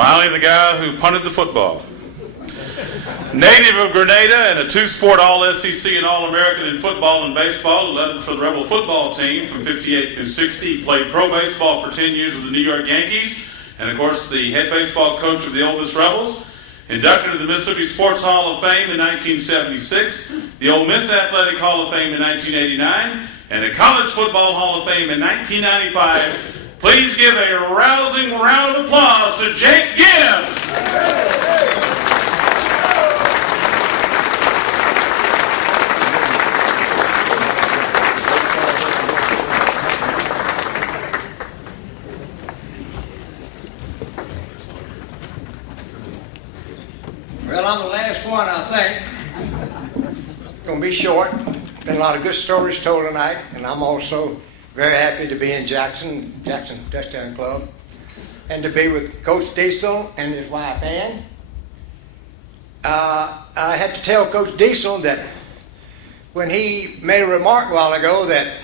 Finally, the guy who punted the football. Native of Grenada and a two-sport All-SEC and All-American in football and baseball, led for the Rebel football team from 58 through 60. He played pro baseball for 10 years with the New York Yankees, and of course the head baseball coach of the Ole Miss Rebels. Inducted to the Mississippi Sports Hall of Fame in 1976, the Ole Miss Athletic Hall of Fame in 1989, and the College Football Hall of Fame in 1995. Please give a rousing round of applause to Jake Gibbs. Well, I'm the last one, I think. It's going to be short. Been a lot of good stories told tonight, and I'm also very happy to be in Jackson Touchdown Club, and to be with Coach Diesel and his wife Ann. I had to tell Coach Diesel that when he made a remark a while ago that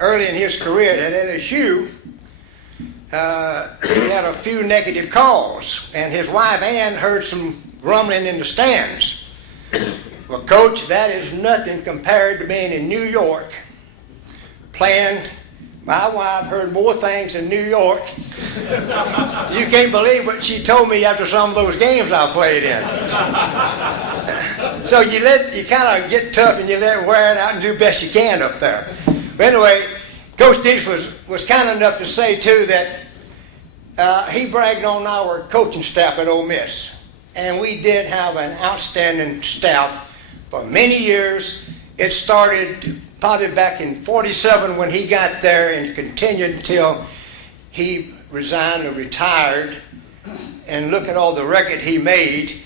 early in his career at LSU, he had a few negative calls, and his wife Ann heard some rumbling in the stands. Well, Coach, that is nothing compared to being in New York playing. My wife heard more things in New York. You can't believe what she told me after some of those games I played in. So you kind of get tough and you let it wear it out and do best you can up there. But anyway, Coach Dix was kind enough to say too that he bragged on our coaching staff at Ole Miss. And we did have an outstanding staff for many years. It started probably back in '47 when he got there and continued until he resigned or retired. And look at all the record he made.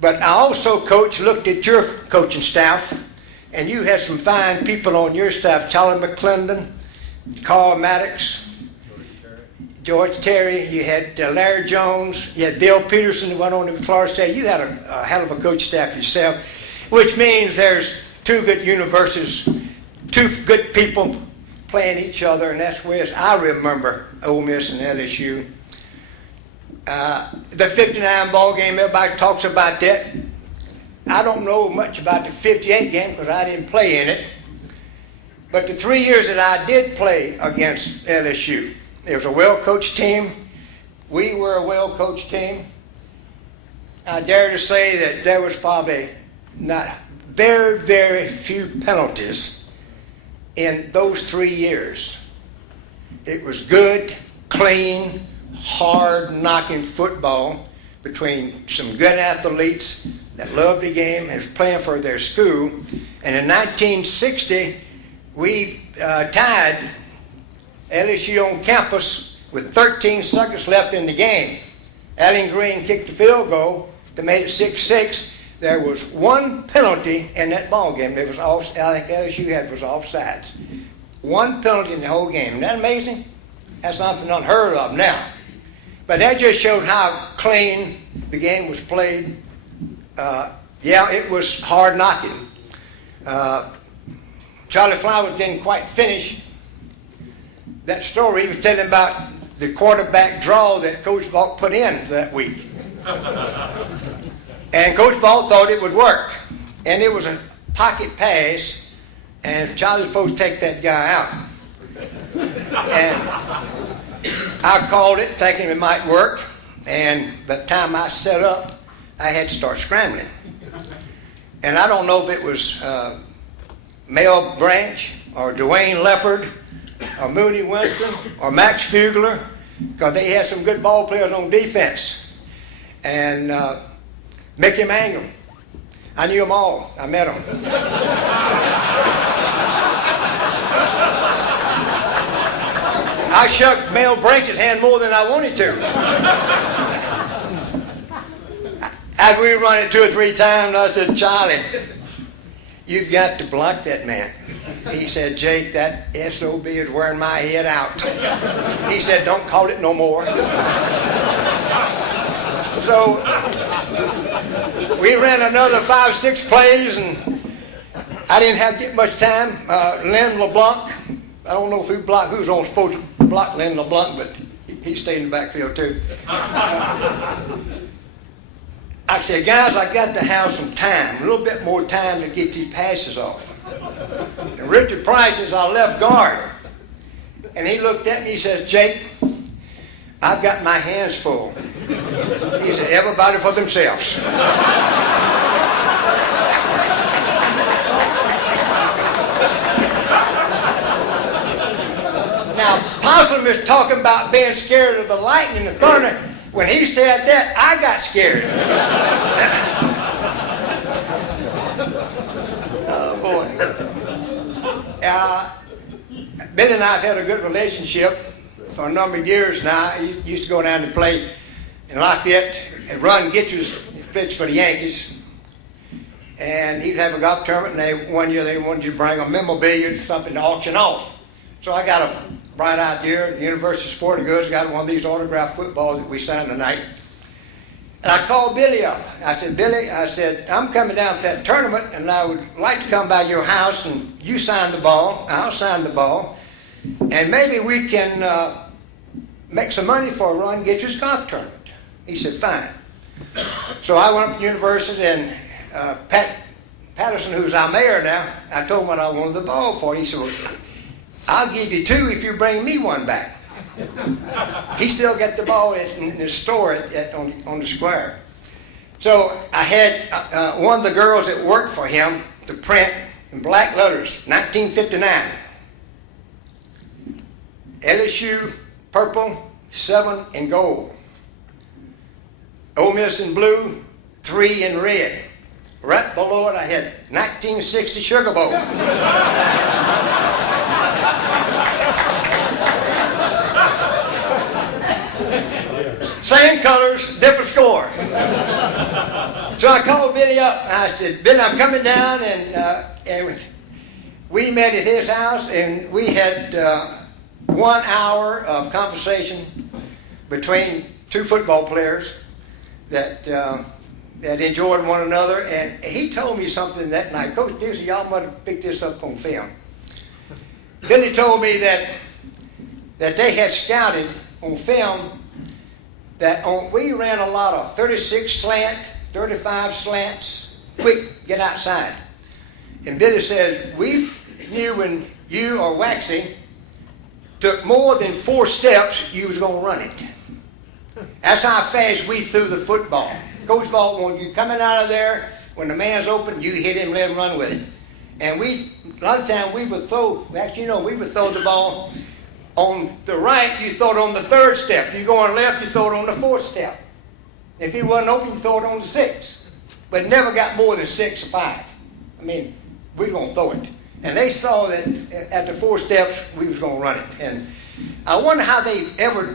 But I also, Coach, looked at your coaching staff, and you had some fine people on your staff. Charlie McClendon, Carl Maddox, George Terry, you had Larry Jones, you had Bill Peterson who went on to Florida State. You had a hell of a coach staff yourself, which means there's two good universities, two good people playing each other, and that's where I remember Ole Miss and LSU. The 59 ball game, everybody talks about that. I don't know much about the 58 game because I didn't play in it. But the 3 years that I did play against LSU, it was a well-coached team. We were a well-coached team. I dare to say that there was probably not very, very few penalties in those 3 years. It was good, clean, hard-knocking football between some good athletes that loved the game and was playing for their school. And in 1960, we tied LSU on campus with 13 seconds left in the game. Allen Green kicked the field goal to make it 6-6. There was one penalty in that ball game. It was I think LSU was offsides. One penalty in the whole game. Isn't that amazing? That's something unheard of now. But that just showed how clean the game was played. Yeah, it was hard knocking. Charlie Flowers didn't quite finish that story. He was telling about the quarterback draw that Coach Vaught put in that week. And Coach Vaught thought it would work. And it was a pocket pass, and Charlie was supposed to take that guy out. And I called it thinking it might work, and by the time I set up, I had to start scrambling. And I don't know if it was Mel Branch or Dwayne Leopard or Mooney Winston or Max Fugler, because they had some good ball players on defense. And Mickey Mangum. I knew them all. I met them. I shook Mel Branch's hand more than I wanted to. After we run it 2 or 3 times, I said, Charlie, you've got to block that man. He said, Jake, that SOB is wearing my head out. He said, don't call it no more. So we ran another 5-6 plays, and I didn't have to get much time. Len LeBlanc, I don't know who's supposed to block Len LeBlanc, but he stayed in the backfield too. I said, guys, I got to have some time, a little bit more time to get these passes off. And Richard Price is our left guard. And he looked at me, he says, Jake, I've got my hands full. He said, everybody for themselves. Now, Possum is talking about being scared of the lightning and the thunder. When he said that, I got scared. Oh, boy. Billy and I have had a good relationship for a number of years now. He used to go down and play in Lafayette and run Gibbs pitch for the Yankees. And he'd have a golf tournament, and one year they wanted you to bring a memorabilia or something to auction off. So I got a bright idea at the University of Sporting Goods, got one of these autographed footballs that we signed tonight. And I called Billy up. I said, Billy, I said, I'm coming down to that tournament, and I would like to come by your house, and you sign the ball, I'll sign the ball, and maybe we can make some money for a run, get you a golf tournament. He said, fine. So I went up to the university, and Pat Patterson, who's our mayor now, I told him what I wanted the ball for. He said, well, I'll give you two if you bring me one back. He still got the ball in his store on the square. So I had one of the girls that worked for him to print in black letters, 1959. LSU purple, 7 in gold. Ole Miss in blue, 3 in red. Right below it I had 1960 Sugar Bowl. Same colors, different score. So I called Billy up and I said, Billy, I'm coming down, and we met at his house, and we had 1 hour of conversation between two football players that enjoyed one another. And he told me something that night. Coach Deucey, y'all might have picked this up on film. Billy told me that they had scouted on film that we ran a lot of 36 slant, 35 slants, quick, get outside. And Billy said, we knew when you or Waxy took more than 4 steps, you was going to run it. That's how fast we threw the football. Coach Vaught wanted you coming out of there, when the man's open, you hit him, let him run with it. And a lot of times we would throw the ball on the right, you throw it on the 3rd step. You go on the left, you throw it on the 4th step. If he wasn't open, you throw it on the 6th. But it never got more than 6 or 5. I mean, we were going to throw it. And they saw that at the 4 steps, we was going to run it. And I wonder how they ever